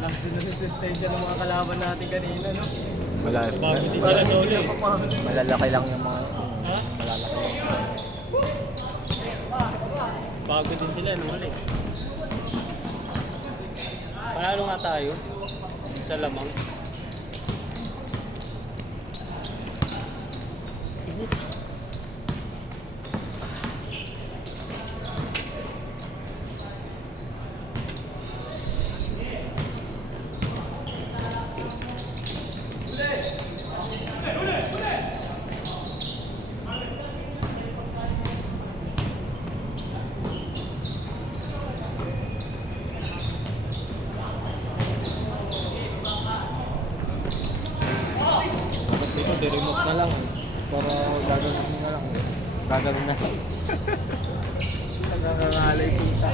Alam din na resistensya ng mga kalaban natin kanina, no? Bago din sila sa uli. Malalaki lang yung mga... Ha? Malalaki. Bago din sila nung uli. Panalo nga tayo sa lamang. Ito, remote na lang. Pero gagawin na lang. Gagawin na lang. Nagkakangalay kita.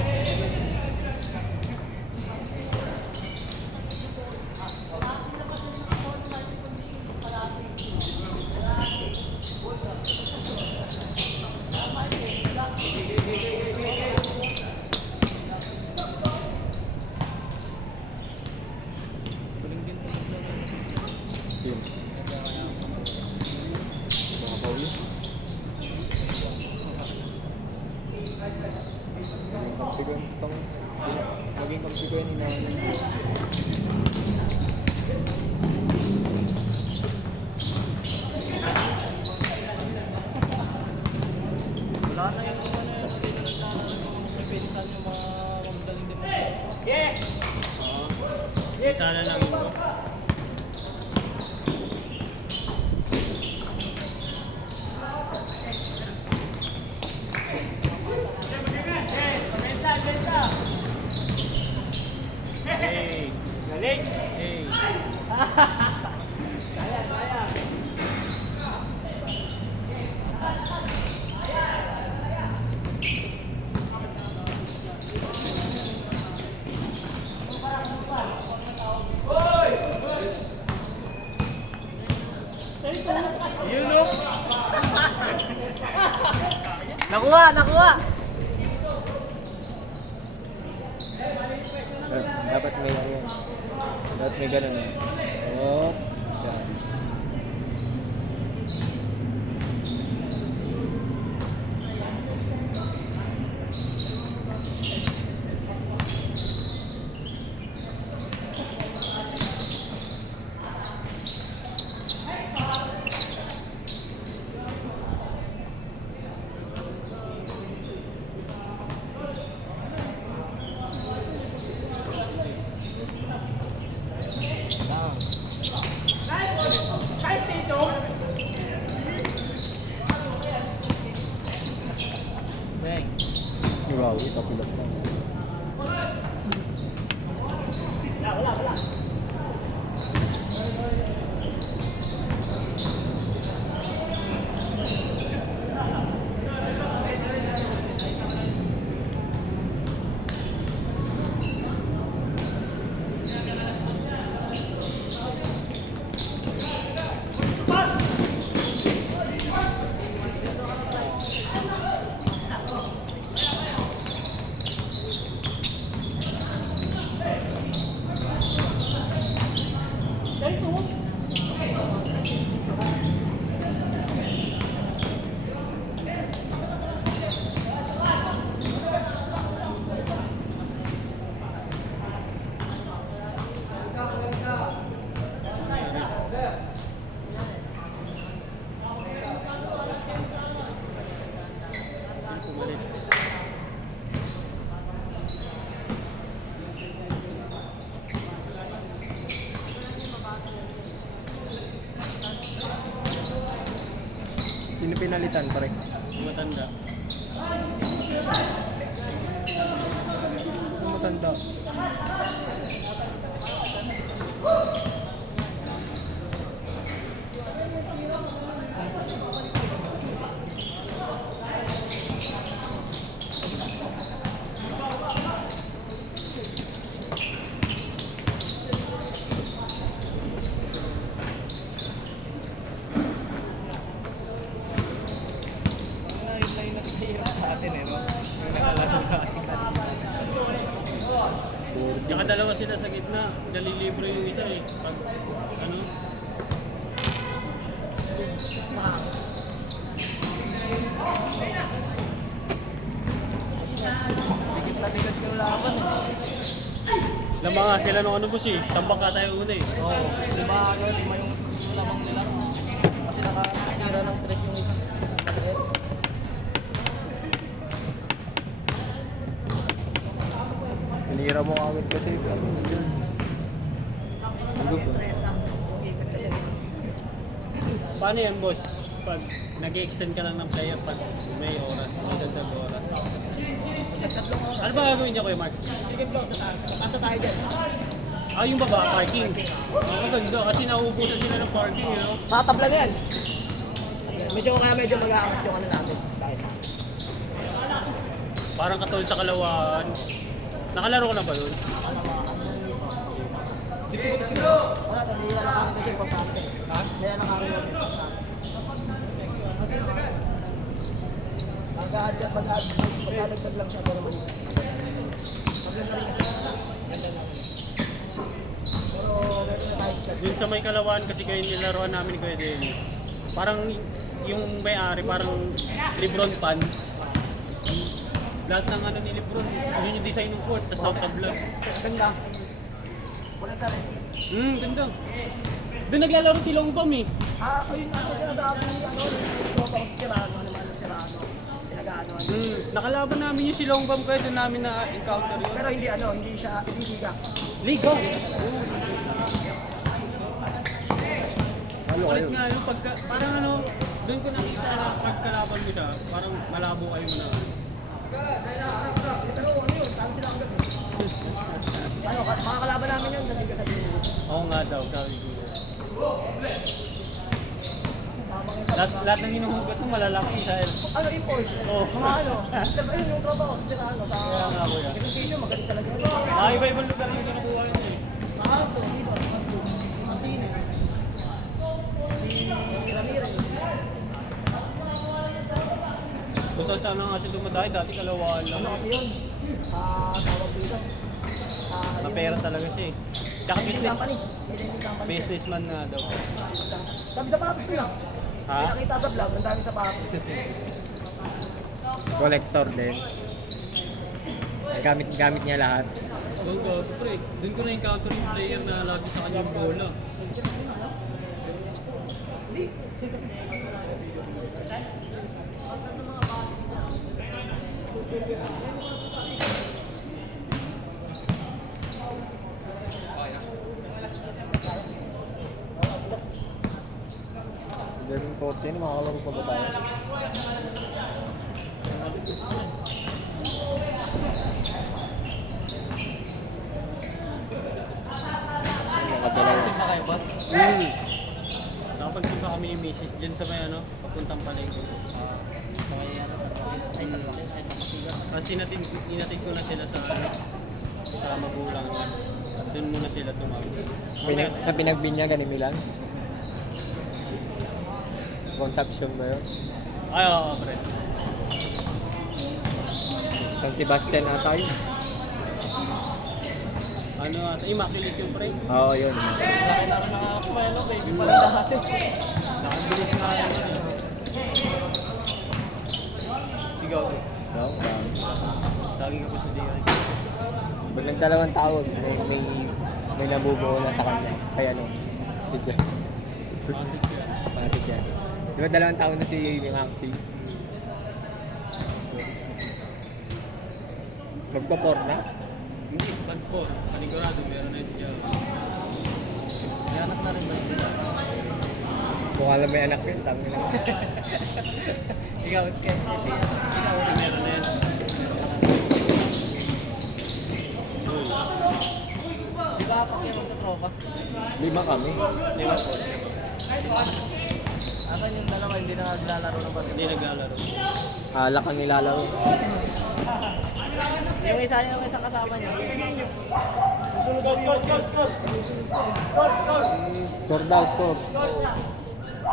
Yun. Mga pawin. Maging kamsi ko yung hinahanan ko. Wala na yung mga pipilitan yung mga mamadaling din. Sana lang yun. Hey! Galing! Hey! You know? Nakuha! Nakuha! Dapat may ano yan. Dapat may ganun eh. Oh, yan. Bang! Wow, ito pilot na. Sino pinalitan pare? Matanda. Ano matanda? Sa atin eh, no? Yung nakalaro sa atin kanina. Tsaka dalawa sila sa gitna. Nalilibre yung isa eh. Pag, ano? Dikit na dikit yung laban. Lama nga sila nung ano boss eh. Tambak ka tayo una eh. Oo. Lima yung lamang nila. Kasi nakatira ng tres yung isa. Pinira mo agad kasi. Paano yan boss? Pag nag-extend ka lang ng player pag may oras, may dagdag oras. Ano ba gagawin niya Kuya Mark? Sige bro, sa taas. Asa tayo dyan. Ah, yung baba, parking. Ang ganda kasi nauubusan sila ng parking, you know? Makatabla na yan. Medyo mag-aangat yung ano natin. Bakit? Parang katulad sa Kalawaan. Nakalaro ko na ba yun? Wala, hindi na nakakamit kasi importante. Ha? Hindi na nakakamit kasi importante. Magdadagdag lang siya pero mali. Maganda rin kasi. Ganda lang. Pero meron na tayo start. Yun sa may Kalawaan kasi kayo nilaruan namin ni Kuya Denny. Parang yung may-ari, parang Lebron fan. Lahat ng ano ni Lebron, yun yung design ng court, tas out of blood. Ganda. Wala ka rin. Ganda. Doon naglalaro si Longbam eh. Ayun ako sinasabi ni ano, tropa ko si Serrano, naman si Serrano. Pinag-ano. Nakalaban namin yung si Longbam kaya doon namin na-encounter yun. Pero hindi siya, hindi liga. Ligo! Halo Kulit kayo. nga yung pagka, parang ano, doon ko nakita na pagkalaban mo siya, parang malabo kayo na. Pero ano yun, saan sila agad eh. Ano, mga kalaban namin yun, nandun ka sa Dino. Oo nga daw, sabi ko. Lahat ng hinuhugot mo malalaki sa Ano, import? Oo. Mga ano, diba yun yung tropa ko si Serrano sa... Kaya nga kuya. Kasi magaling talaga yun. Mga iba-ibang lugar yung kinukuha yun eh. Maharap ko, dito, Martinez. Si Ramirez. Gusto sana nga siya dumadahi, dati Kalawaan lang. Ano kasi yun? Tawag dito. Mapera talaga siya eh. Tsaka Lending business, company. May lending company. businessman nga daw. Dami sapatos nila. Ha? May nakita sa vlog, ang dami sapatos. Collector din. Gamit niya lahat. Doon ko, pre, doon ko na-encounter yung player na lagi sa kanyang bola. Ganun court yan, makakalaro pa ba tayo? Nakadalawa. Sino kayo ba? Nakapagsimba kami ni Mrs. dyan sa may ano, papuntang palengke. Ay, sa laki. Ay, nakasiga. Kasi inatid ko na sila sa magulang niya. At doon muna sila tumawag. Sa Pinagbinyagan ni Milan? Conception ba yun? Ay, oo, pre. San Sebastian ata yun. Ano ata, immaculate yung pre. Oo, yun. Laki-laki na ako, ano, baby pa rin lahat eh. Nakabilis nga yan. Sigaw ko. No, Lagi ka pa sa DI. pag nagdalawang tawag, may nabubuo na sa kanya. Kaya ano, dito. Matik yan. Di ba dalawang taon na si Maxi? Magpa-4 na? Hindi, bad po. Panigurado, meron na yun siya. May anak na rin ba yun? Mukha lang may anak yun, tangin na. Ikaw, ikaw. Meron na yun. Di ba kapag kayo magtatropa? 5 kami. Lima po. Asan yung dalawa hindi na naglalaro ng basketball? Hindi naglalaro. Alak ang nilalaro. Yung isa yung isang kasama niya. Score daw, score.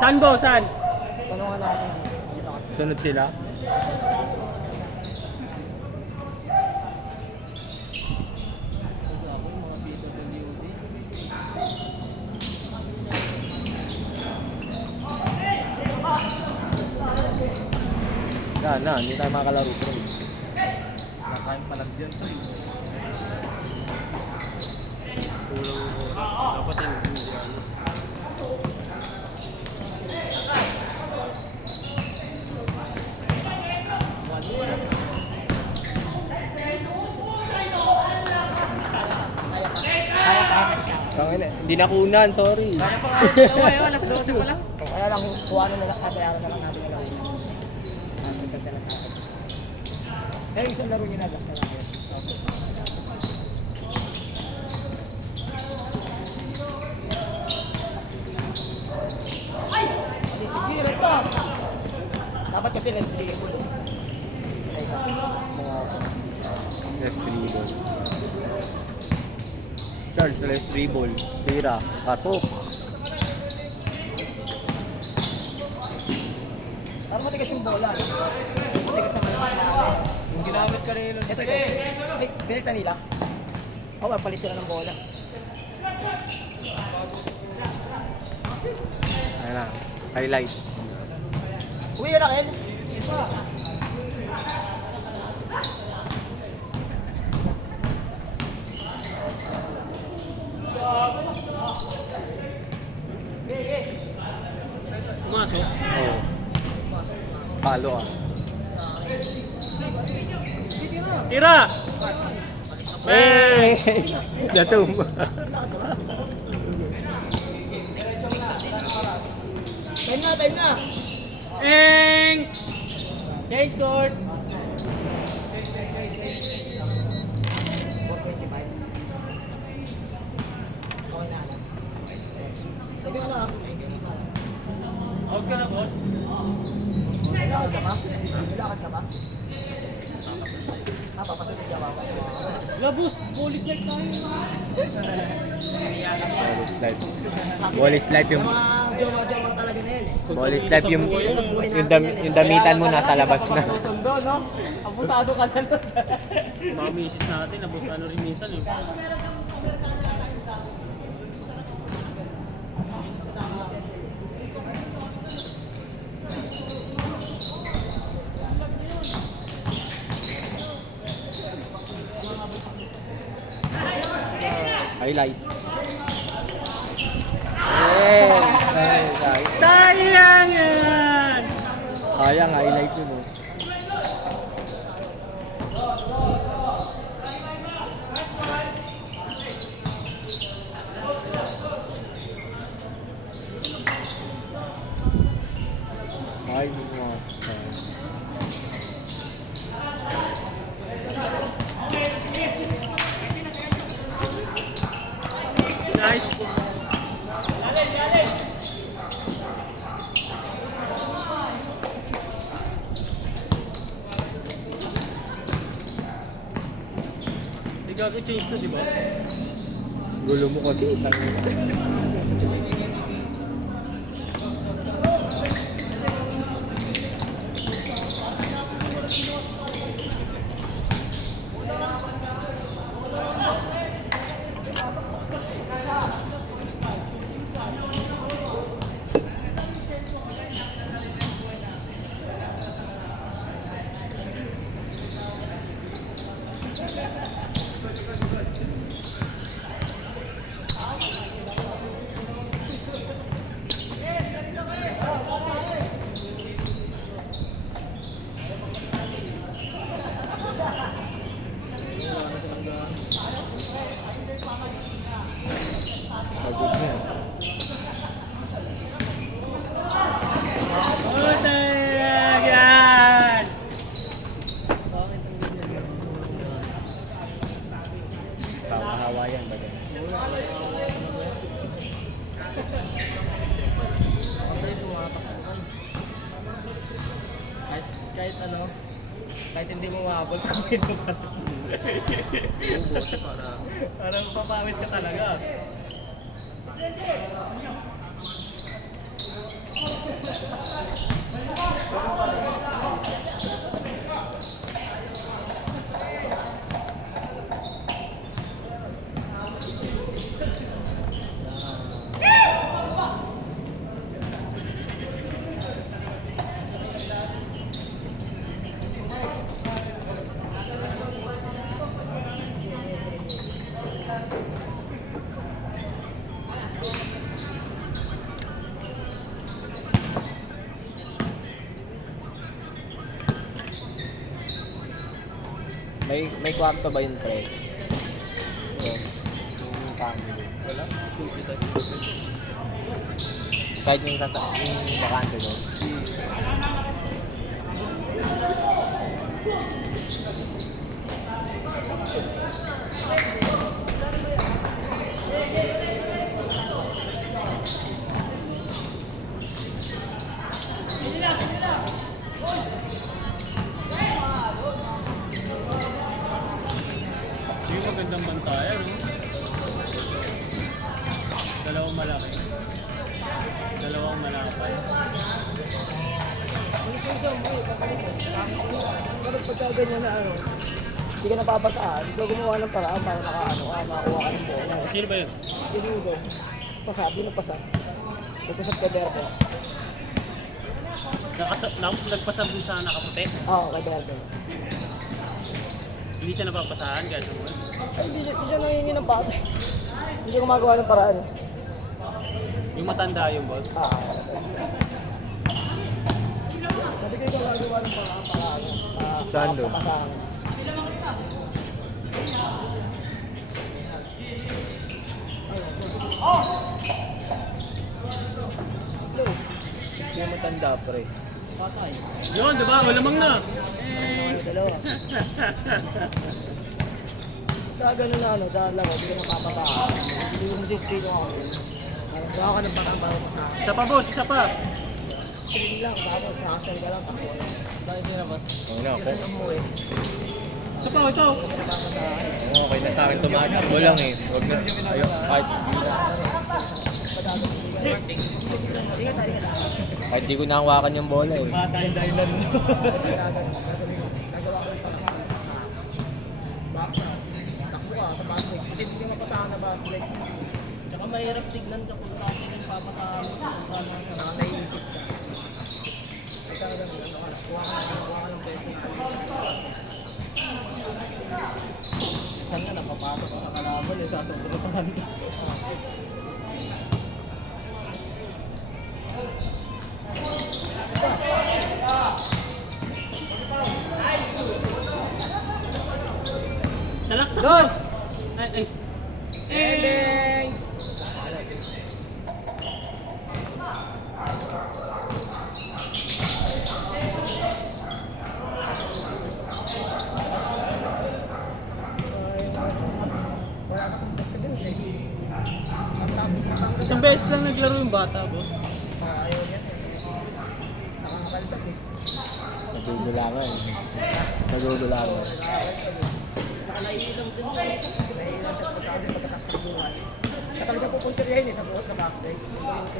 San bo? San? Tanungan natin. Sunod sila. na, hindi tayo makakalaro bro. Nakain pa lang dyan to eh. Kulang yung oras. Dapat yun. Hindi ano. Kaya kahit na isa. Tangina, hindi nakunan, sorry. Kaya pa nga dalawa yun, alas 12 pa lang. Kaya lang, kuha na lang, bayaran na lang natin na lang. Matagdag na lang tayo. Pero isang laro nyo na, basta lang kayo. Hindi, red to. Dapat kasi less dribble. Less dribble. Charge, less dribble. Tira, pasok. Parang matigas yung bola. Matigas naman yung bola. Yung ginamit ka rin yun. Ito. Ay, binigta nila. Oo, palit sila ng bola. Ayan na, highlight. Uwi na rin. Pumasok. Oo. Palo ah. Tira! Hey! Natum. Time na. Eng! Change court! 4:25. Okay na. Tabi ka na. Out ka na, boss. Lakad ka ba? Lakad ka ba? Papasagin ka ba? Labos, police light tayo. Ball is life yung Mga jowa-jowa talaga na yun eh. ball is life yung damitan mo nasa labas na. Sundo, no? Abusado ka na nun. Mga misis natin, abos ano rin minsan eh. Highlight. Hey! Sayang yan! Sayang, highlight yun oh. Ay, mga. Nice! Hindi ka change to, di ba? Gulo mo kasi. Pagod niya. Utang! Yan! Papahawa yan ba yan? Kahit ano, kahit hindi mo mahabol, kami mo pa. Parang papawis ka talaga. May kwarto ba yun, pre? Yung family. Wala. Kahit yung bakante doon. Yung magandang bantayan, no? Dalawang malaki. Dalawang malapad. Pero pagka ganyan na ano, hindi ka napapasaan, ikaw gumawa ng paraan para makakuha ka ng bola. Sino ba yun? Sinudo. Pasa, binapasa. Nagpasap kay Berto. Nagpasab din sa nakaputi. Oo, kay Berto. Hindi siya napapasahan kahit naman. Ay, hindi siya nangingi ng pate. Hindi siya gumagawa ng paraan. Yung matanda yung boss. Sabi ko ikaw gagawa ng paraan para ano, Saan doon? papasahan. Yung matanda, pre. Yun, diba? Malamang na. Dalawa. Kaya gano'n na ano, dahil lang, hindi ka mapapasahan. Hindi mo masisino ako. Parang gawa ka ng paraan para masahan. Isa pa boss, isa pa. Screen lang, tapos hustle ka lang, takbo lang. Bakit yun na boss? Ano ako? Ganun mo eh. Ito pa, ito. Hindi ka mapapasahan. Okay na sa akin tumatakbo lang eh. Huwag na. Ayun, kahit di ko nahawakan yung bola eh. Bata yung dahilan mo. Nagawa ko yung paraan. Baksa. Takbo ka sa basket. Kasi hindi ka mapasahan na basket. Tsaka mahirap tignan ka kung kasi yung papasahan mo. Paano sa Saka naiipit ka. Ay talaga ano ka, kuha ka ng personal. Saan nga napapasok ka sa kalaban yung sasobratan ka. Salaksak. Boss! Ay. Ending! Wala ka kong sa games eh. Ang taas mo matanggal. Isang beses lang naglaro yung bata, boss. Ayaw yan eh. Nakakaldag eh. Nagugulangan. Nagugulangan. Tsaka naiilang din siya. Nahihilan siya kasi pagkatakbuhan. Siya talaga pupuntiryahin eh sa buhat sa basket.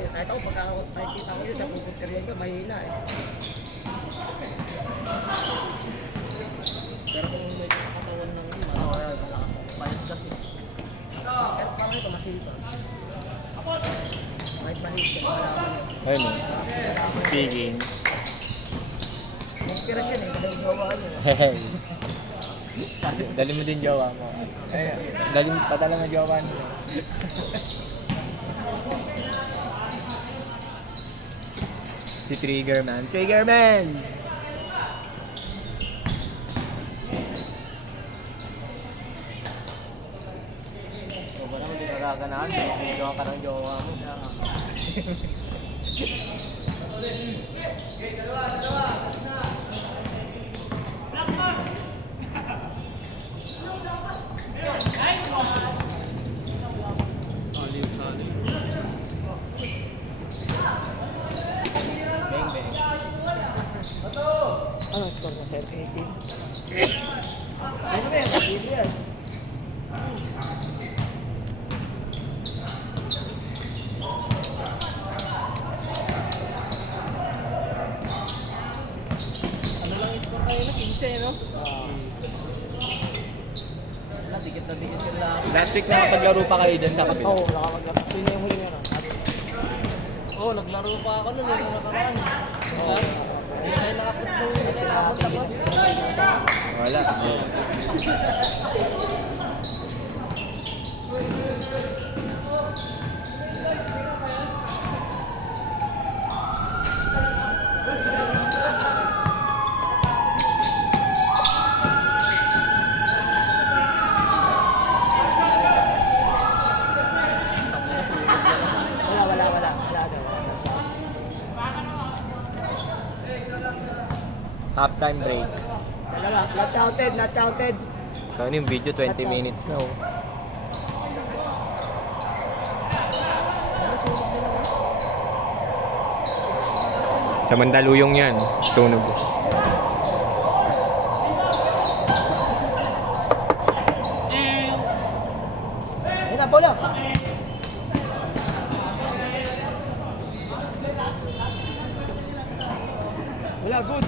Kahit ako pagka nakikita ko yun, siya pupuntiryahin ka, mahina eh. Pero kung may katawan ng yun, malakas ako. Payos kasi. Pero parang ito masipag. Kahit maliit ka, malaman. Ayun oh. Speaking. Inspirasyon eh, kada gawa niya. Hey. Dali mo din jowa mo. Dali mo padala mo jowa mo. Si Triggerman. Triggerman! O ba naman, di nagaganahan. Jowa ka ng jowa mo. Aliw sa aliw. Bang, bang. Ano ang score na sir? 18? Ano ba yan? Hindi yan. Ano lang yung score kayo na? 15, no? Wala, dikit na dikit yung lahat. Last week nakapaglaro pa kayo dyan sa kabila. Oo, nakamaglabas. Yun yung huli niya na. Oo, naglaro pa ako nun yung nakaraan. Oo. Hindi tayo nakapunta yung nakapunta boss. Wala. Halftime break. Dalawa. Not counted, not counted. Kaya yung video, 20 minutes na oh. Sa Mandaluyong yan, sunog. Yun na, bola. Wala, good.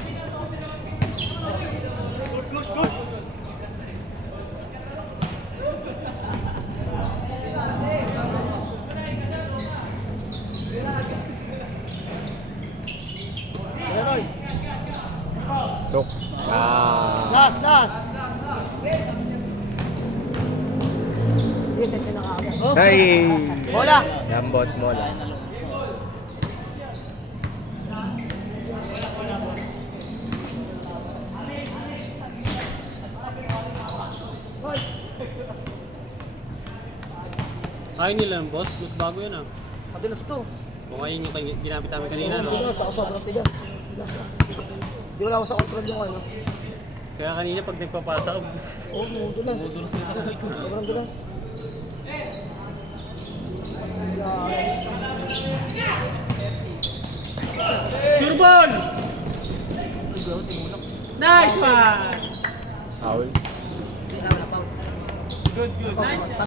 Leroy. Tok. Ah. Last, last. Yes, ito na kagad. Oh, Ay! bola. Lambot mo lang. Ayaw nila ng boss, mas bago yan ah. Madalas to. Kung ayun yung ginamit namin kanina, no? Tigas, ako sobrang tigas. Tigas na. Di wala ako sa control yung ano. Kaya kanina pag nagpapasa, Oo, dulas. dulas sila sa kamay ko. Sobrang dulas. Sure ball! Nice one! Foul. Good, good. Nice.